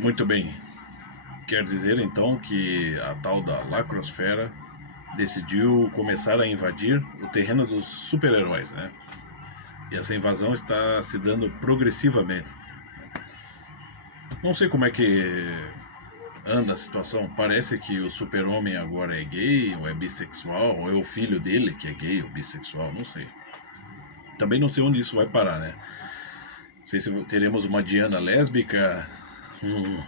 Muito bem. Quer dizer então que a tal da lacrosfera decidiu começar a invadir o terreno dos super-heróis, né? E essa invasão está se dando progressivamente. Não sei como é que anda a situação. Parece que o super-homem agora é gay, ou é bissexual, ou é o filho dele que é gay ou bissexual, não sei. Também não sei onde isso vai parar, né? Não sei se teremos uma Diana lésbica, um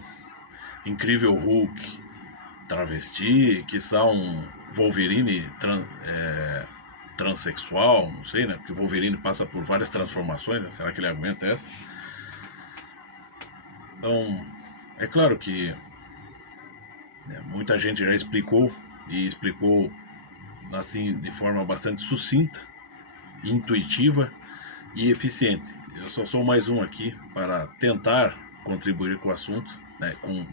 incrível Hulk travesti, quiçá um Wolverine transexual, não sei, né? Porque o Wolverine passa por várias transformações, né? Será que ele aguenta essa? Então, é claro que muita gente já explicou, e explicou assim de forma bastante sucinta, intuitiva e eficiente. Eu só sou mais um aqui para tentar contribuir com o assunto, né, com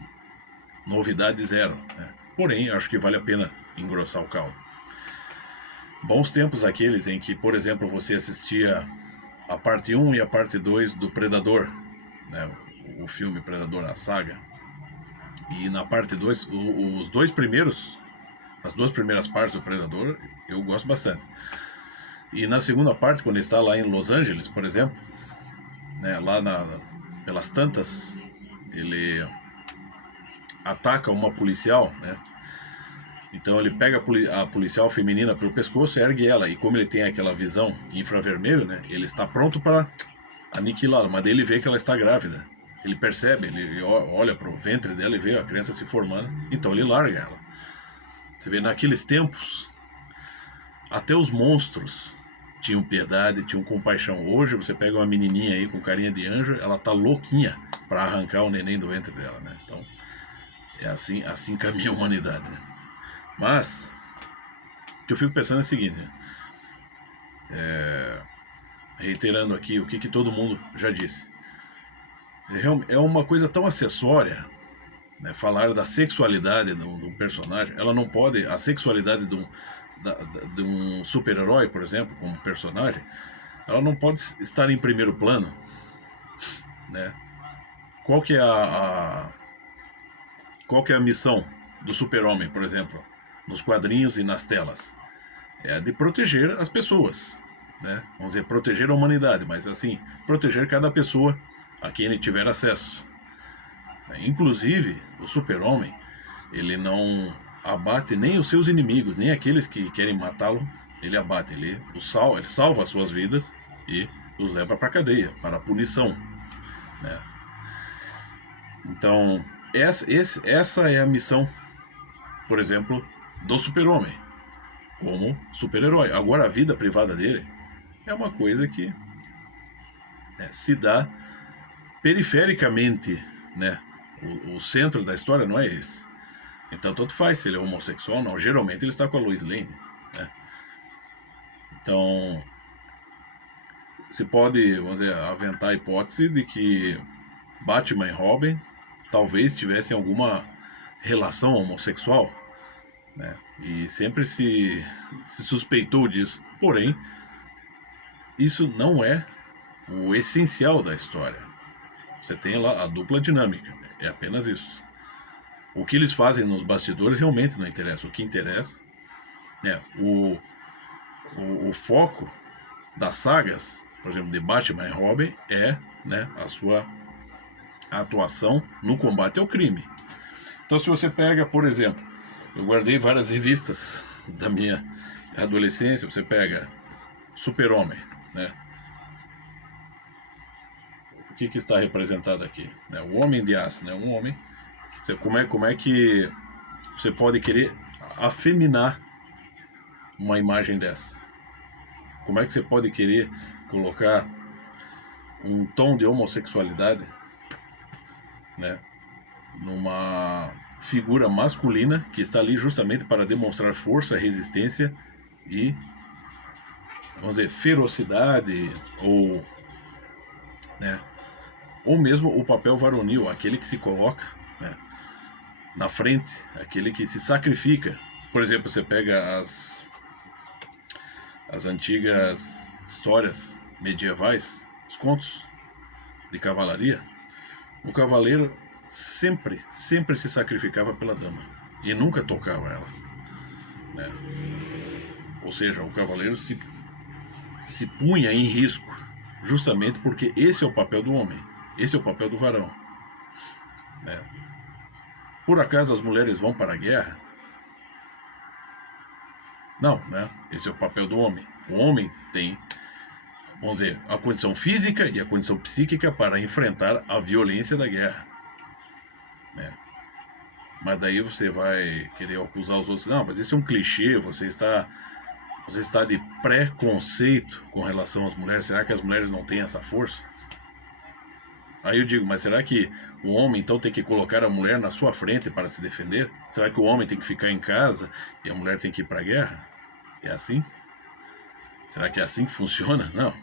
novidade zero, né? Porém, acho que vale a pena engrossar o caldo. Bons tempos aqueles em que, por exemplo, você assistia a parte um e a parte 2 do Predador, né, o filme Predador, a saga. E na parte 2 os dois primeiros, as duas primeiras partes do Predador, eu gosto bastante. E na segunda parte, quando ele está lá em Los Angeles, por exemplo, né, pelas tantas, ele ataca uma policial, né? Então ele pega a policial feminina pelo pescoço e ergue ela. E como ele tem aquela visão infravermelho, né? Ele está pronto para aniquilá-la. Mas daí ele vê que ela está grávida. Ele percebe, ele olha para o ventre dela e vê a criança se formando. Então ele larga ela. Você vê, naqueles tempos, até os monstros tinham piedade, tinham compaixão. Hoje você pega uma menininha aí com carinha de anjo, ela tá louquinha para arrancar o neném do ventre dela, né? Então é assim caminha a humanidade, né? Mas o que eu fico pensando é o seguinte, né? Reiterando aqui o que todo mundo já disse. É uma coisa tão acessória, né, falar da sexualidade de um personagem. Ela não pode, a sexualidade de um super-herói, por exemplo, como personagem, ela não pode estar em primeiro plano, né? Qual que é qual que é a missão do super-homem, por exemplo, nos quadrinhos e nas telas? É de proteger as pessoas, né? Vamos dizer, proteger a humanidade, mas assim, proteger cada pessoa a quem ele tiver acesso. Inclusive, o super-homem, ele não abate nem os seus inimigos, nem aqueles que querem matá-lo, ele abate, ele salva as suas vidas e os leva para a cadeia, para a punição, né? Então, essa é a missão, por exemplo, do super-homem, como super-herói. Agora, a vida privada dele é uma coisa que se dá perifericamente, né? O centro da história não é esse. Então, tanto faz se ele é homossexual ou não. Geralmente ele está com a Lois Lane, né? Então, se pode, vamos dizer, aventar a hipótese de que Batman e Robin talvez tivessem alguma relação homossexual, né? E sempre se suspeitou disso. Porém, isso não é o essencial da história. Você tem lá a dupla dinâmica, é apenas isso. O que eles fazem nos bastidores realmente não interessa. O que interessa é o foco das sagas, por exemplo, de Batman e Robin, é, né, a sua atuação no combate ao crime. Então, se você pega, por exemplo, eu guardei várias revistas da minha adolescência, você pega Super-Homem, né? O que está representado aqui? Né? O Homem de Aço, né? Um homem. Como é que você pode querer afeminar uma imagem dessa? Como é que você pode querer colocar um tom de homossexualidade, né, numa figura masculina que está ali justamente para demonstrar força, resistência e, vamos dizer, ferocidade ou, né, ou mesmo o papel varonil, aquele que se coloca, né, na frente, aquele que se sacrifica. Por exemplo, você pega as antigas histórias medievais, os contos de cavalaria. O cavaleiro, sempre se sacrificava pela dama e nunca tocava ela, né? Ou seja, o cavaleiro se punha em risco, justamente porque esse é o papel do homem, esse é o papel do varão, né? Por acaso as mulheres vão para a guerra? Não, né? Esse é o papel do homem. O homem tem, vamos dizer, a condição física e a condição psíquica para enfrentar a violência da guerra, né? Mas daí você vai querer acusar os outros. Não, mas isso é um clichê, você está de preconceito com relação às mulheres. Será que as mulheres não têm essa força? Aí eu digo, mas será que o homem então tem que colocar a mulher na sua frente para se defender? Será que o homem tem que ficar em casa e a mulher tem que ir para a guerra? É assim? Será que é assim que funciona? Não.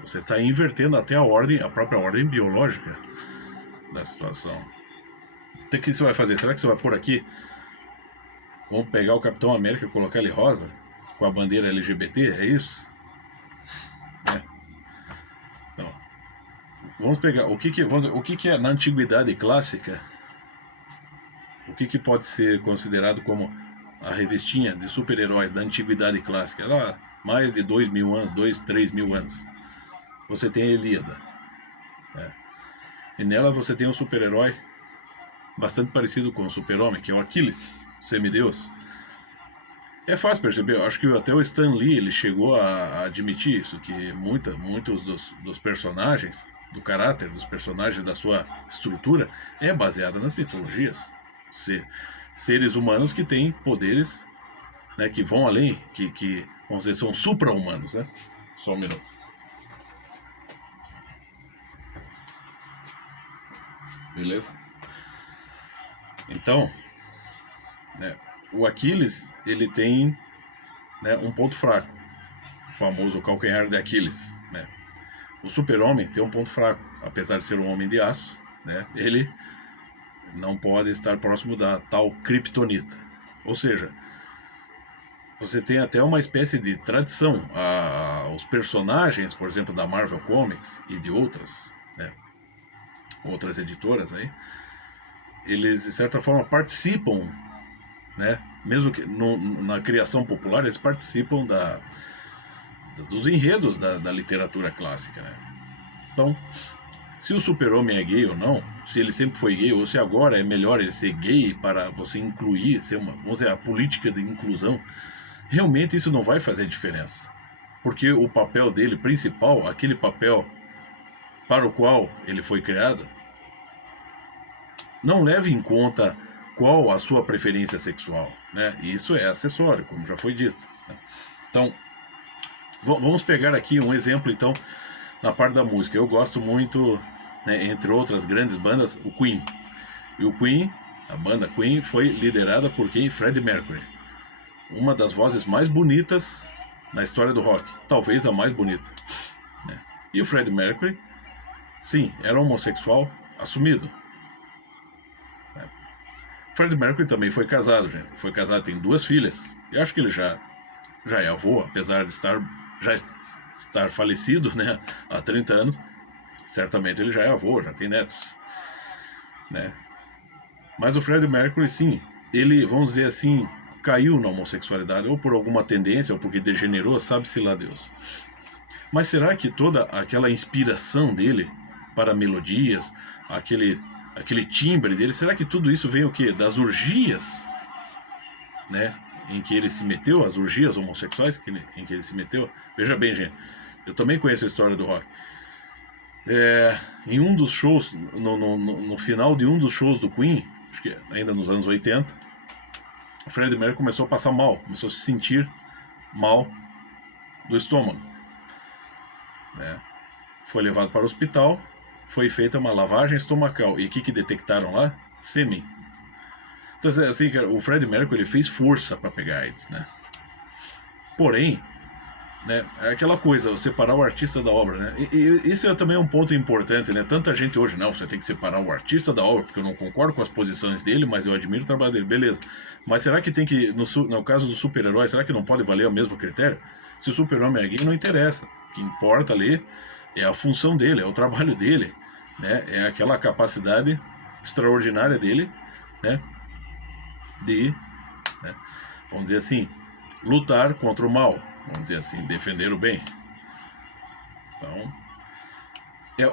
Você está invertendo até a própria ordem biológica da situação. Então o que você vai fazer? Será que você vai pôr aqui? Vamos pegar o Capitão América e colocar ele rosa? Com a bandeira LGBT? É isso? É. Então, vamos pegar o que é na antiguidade clássica? O que pode ser considerado como a revistinha de super-heróis da antiguidade clássica? Ela mais de 2.000 anos, 3.000 anos. Você tem a Ilíada, né? E nela você tem um super-herói bastante parecido com o super-homem, que é o Aquiles, o semideus. É fácil perceber, eu acho que até o Stan Lee ele chegou a admitir isso, que muitos dos personagens, do caráter dos personagens, da sua estrutura, é baseada nas mitologias. Seres humanos que têm poderes, né, que vão além, que vamos dizer, são supra-humanos, né? Só um minuto. Beleza? Então, né, o Aquiles, ele tem, né, um ponto fraco, o famoso calcanhar de Aquiles, né? O super-homem tem um ponto fraco, apesar de ser um homem de aço, né, ele não pode estar próximo da tal kryptonita. Ou seja, você tem até uma espécie de tradição. Os personagens, por exemplo, da Marvel Comics e de outras, né, outras editoras aí, eles de certa forma participam, né, mesmo que na criação popular, eles participam dos enredos da literatura clássica, né? Então, se o super-homem é gay ou não, se ele sempre foi gay, ou se agora é melhor ele ser gay para você incluir, vamos dizer, a política de inclusão, realmente isso não vai fazer diferença. Porque o papel dele principal, aquele papel para o qual ele foi criado, não leva em conta qual a sua preferência sexual, né? Isso é acessório, como já foi dito, né? Então, vamos pegar aqui um exemplo, então, na parte da música. Eu gosto muito, né, entre outras grandes bandas, o Queen. E o Queen, a banda Queen, foi liderada por quem? Freddie Mercury. Uma das vozes mais bonitas na história do rock. Talvez a mais bonita, né? E o Freddie Mercury, sim, era homossexual assumido. Freddie Mercury também foi casado, gente. Foi casado, tem 2 filhas. Eu acho que ele já é avô, apesar de estar falecido, né, há 30 anos. Certamente ele já é avô, já tem netos, né? Mas o Freddie Mercury, sim, ele, vamos dizer assim, caiu na homossexualidade, ou por alguma tendência, ou porque degenerou, sabe-se lá Deus. Mas será que toda aquela inspiração dele para melodias, aquele timbre dele, será que tudo isso vem o quê? Das orgias, né, em que ele se meteu, as orgias homossexuais em que ele se meteu? Veja bem, gente, eu também conheço a história do rock. Em um dos shows, no final de um dos shows do Queen, acho que ainda nos anos 80, o Freddie Mercury começou a passar mal, começou a se sentir mal do estômago, né? Foi levado para o hospital, foi feita uma lavagem estomacal. E o que detectaram lá? Sêmen. Então, assim, cara, o Freddie Mercury ele fez força para pegar AIDS, né? Porém, né, é aquela coisa, separar o artista da obra, né? E isso é também um ponto importante, né? Tanta gente hoje, não, você tem que separar o artista da obra, porque eu não concordo com as posições dele, mas eu admiro o trabalho dele, beleza. Mas será que tem que, no caso do super-herói, será que não pode valer o mesmo critério? Se o super-homem é gay, não interessa. O que importa ali é a função dele, é o trabalho dele, né? É aquela capacidade extraordinária dele, né, de, né, vamos dizer assim, lutar contra o mal, vamos dizer assim, defender o bem. Então,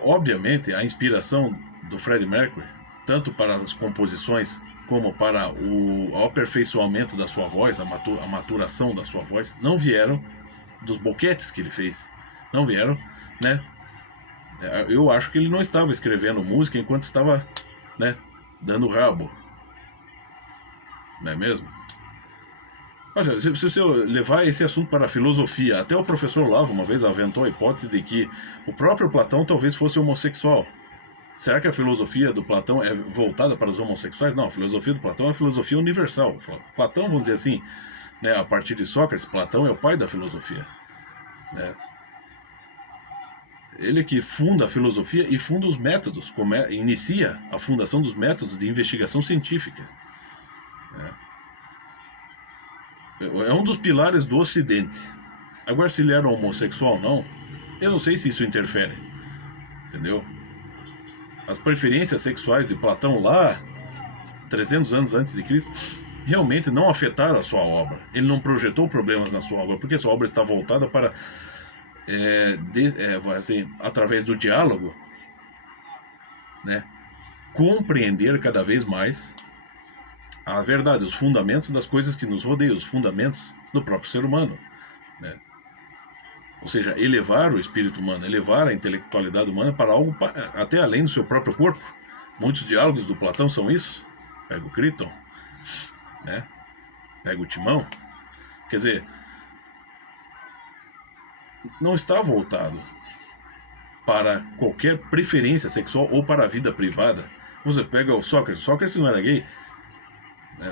obviamente a inspiração do Freddie Mercury, tanto para as composições como para o aperfeiçoamento da sua voz, a maturação da sua voz, não vieram dos boquetes que ele fez, não vieram, né? Eu acho que ele não estava escrevendo música enquanto estava, né, dando rabo, não é mesmo? Olha, se você levar esse assunto para a filosofia, até o professor Olavo uma vez aventou a hipótese de que o próprio Platão talvez fosse homossexual. Será que a filosofia do Platão é voltada para os homossexuais? Não, a filosofia do Platão é uma filosofia universal. Platão, vamos dizer assim, né, a partir de Sócrates, Platão é o pai da filosofia, né? Ele que funda a filosofia e funda os métodos, inicia a fundação dos métodos de investigação científica, né? É um dos pilares do Ocidente. Agora, se ele era homossexual ou não, eu não sei se isso interfere, entendeu? As preferências sexuais de Platão lá, 300 anos antes de Cristo, realmente não afetaram a sua obra. Ele não projetou problemas na sua obra, porque sua obra está voltada para, assim, através do diálogo, né, compreender cada vez mais a verdade, os fundamentos das coisas que nos rodeiam, os fundamentos do próprio ser humano, né? Ou seja, elevar o espírito humano, elevar a intelectualidade humana para algo até além do seu próprio corpo. Muitos diálogos do Platão são isso. Pega o Críton, né? Pega o Timão. Quer dizer, não está voltado para qualquer preferência sexual ou para a vida privada. Você pega o Sócrates. Sócrates não era gay.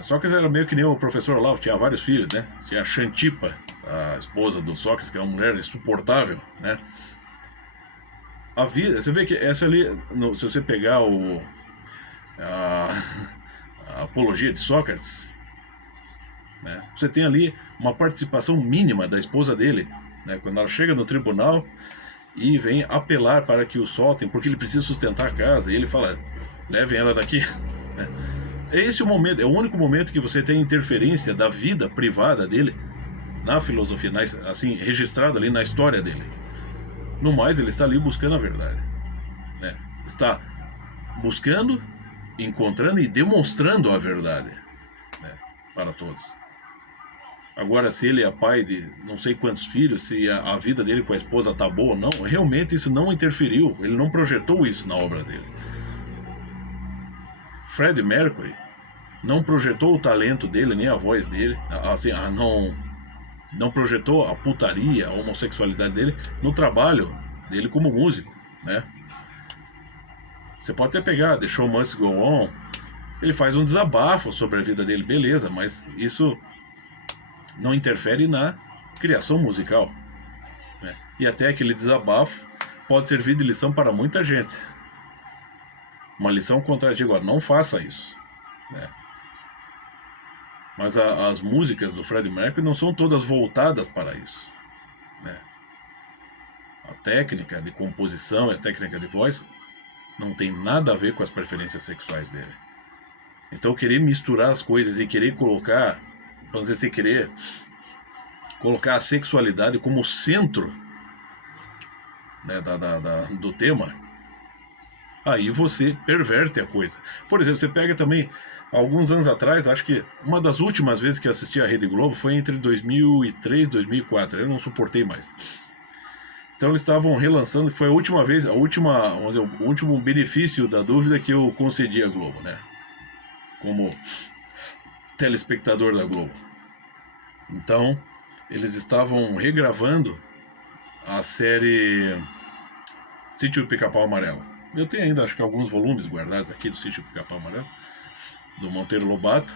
Sócrates era meio que nem o professor Olavo, tinha vários filhos, né? Tinha a Xantipa, a esposa do Sócrates, que é uma mulher insuportável, né? A vida, você vê que essa ali, se você pegar a apologia de Sócrates, né, você tem ali uma participação mínima da esposa dele, né? Quando ela chega no tribunal e vem apelar para que o soltem, porque ele precisa sustentar a casa, e ele fala, levem ela daqui, né? Esse é o momento, é o único momento que você tem interferência da vida privada dele na filosofia, assim, registrada ali na história dele. No mais, ele está ali buscando a verdade, né? Está buscando, encontrando e demonstrando a verdade, né, para todos. Agora, se ele é pai de não sei quantos filhos, se a vida dele com a esposa está boa ou não, realmente isso não interferiu, ele não projetou isso na obra dele. Freddie Mercury não projetou o talento dele, nem a voz dele, assim, não projetou a putaria, a homossexualidade dele no trabalho dele como músico, né? Você pode até pegar The Show Must Go On, ele faz um desabafo sobre a vida dele, beleza, mas isso não interfere na criação musical, né? E até aquele desabafo pode servir de lição para muita gente. Uma lição contra ti agora, não faça isso, né? Mas as músicas do Freddie Mercury não são todas voltadas para isso, né? A técnica de composição e a técnica de voz não tem nada a ver com as preferências sexuais dele. Então, querer misturar as coisas e querer colocar, vamos dizer assim, querer colocar a sexualidade como centro, né, do tema, aí você perverte a coisa. Por exemplo, você pega também, alguns anos atrás, acho que uma das últimas vezes que eu assisti a Rede Globo foi entre 2003 e 2004, eu não suportei mais. Então eles estavam relançando, que foi a última vez, vamos dizer, o último benefício da dúvida que eu concedi à Globo, né? Como telespectador da Globo. Então, eles estavam regravando a série Sítio do Pica-Pau Amarelo. Eu tenho ainda, acho que alguns volumes guardados aqui do Sítio do Pica-Pau Amarelo, do Monteiro Lobato.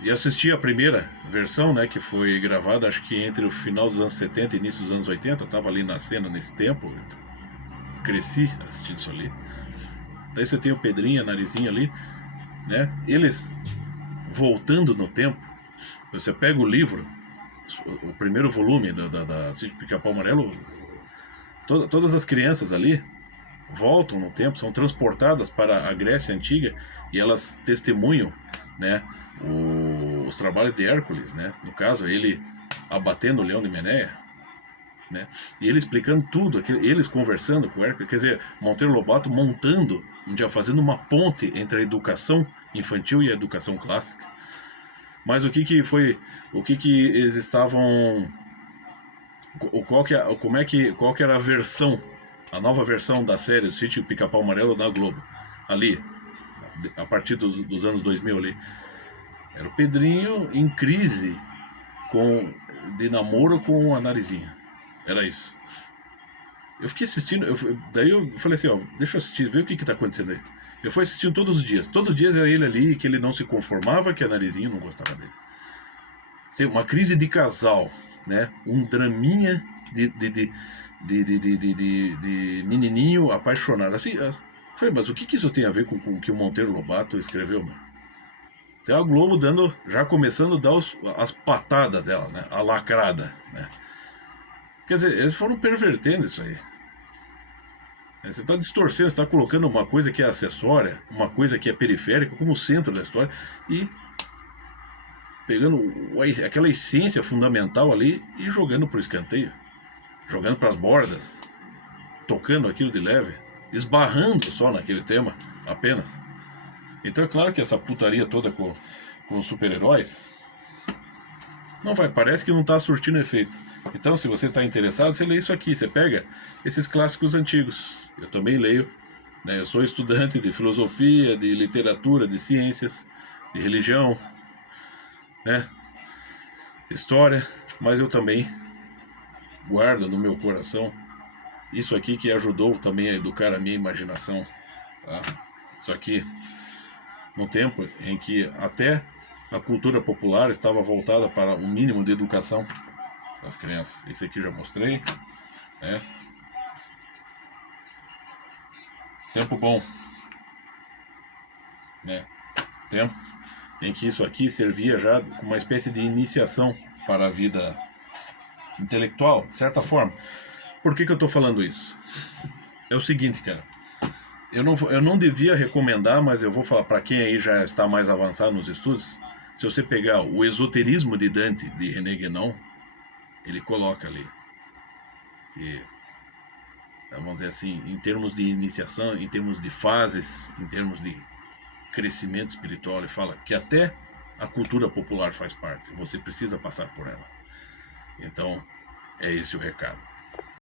E assisti a primeira versão, né, que foi gravada, acho que entre o final dos anos 70 e início dos anos 80. Eu estava ali na cena nesse tempo, cresci assistindo isso ali. Daí você tem o Pedrinho, a Narizinho ali, né? Eles voltando no tempo. Você pega o livro, o primeiro volume da Sítio Pica-Pau Amarelo, todas as crianças ali, voltam no tempo, são transportadas para a Grécia Antiga e elas testemunham, né, os trabalhos de Hércules, né? No caso, ele abatendo o leão de Meneia, né? E ele explicando tudo, eles conversando com o Hércules, quer dizer, Monteiro Lobato montando, um dia fazendo uma ponte entre a educação infantil e a educação clássica. Mas o que eles estavam, qual que era a versão, a nova versão da série O Sítio Pica-Pau Amarelo na Globo, ali, a partir dos anos 2000 ali, era o Pedrinho em crise de namoro com a Narizinha, era isso. Eu fiquei assistindo, daí eu falei assim, ó, deixa eu assistir, ver o que tá acontecendo aí. Eu fui assistindo todos os dias era ele ali, que ele não se conformava, que a Narizinha não gostava dele. Assim, uma crise de casal, né? Um draminha de menininho apaixonado. Assim, eu falei, mas o que isso tem a ver com o que o Monteiro Lobato escreveu, mano? Então, a Globo já começando a dar as patadas dela, né? A lacrada, né? Quer dizer, eles foram pervertendo isso aí. Você está distorcendo, você está colocando uma coisa que é acessória, uma coisa que é periférica, como o centro da história, e pegando aquela essência fundamental ali e jogando para o escanteio, jogando para as bordas, tocando aquilo de leve, esbarrando só naquele tema, apenas. Então é claro que essa putaria toda com os super-heróis não vai, parece que não está surtindo efeito. Então, se você está interessado, você lê isso aqui, você pega esses clássicos antigos. Eu também leio, né? Eu sou estudante de filosofia, de literatura, de ciências, de religião, né? História, mas eu também guardo no meu coração isso aqui que ajudou também a educar a minha imaginação, tá? Isso aqui, no tempo em que até a cultura popular estava voltada para um mínimo de educação das crianças. Esse aqui já mostrei, né? Tempo bom, né? Tempo em que isso aqui servia já como uma espécie de iniciação para a vida intelectual, de certa forma. Por que eu estou falando isso? É o seguinte, cara. Eu não devia recomendar, mas eu vou falar para quem aí já está mais avançado nos estudos. Se você pegar o Esoterismo de Dante, de René Guénon, ele coloca ali que, vamos dizer assim, em termos de iniciação, em termos de fases, em termos de crescimento espiritual, ele fala que até a cultura popular faz parte. Você precisa passar por ela. Então, é esse o recado.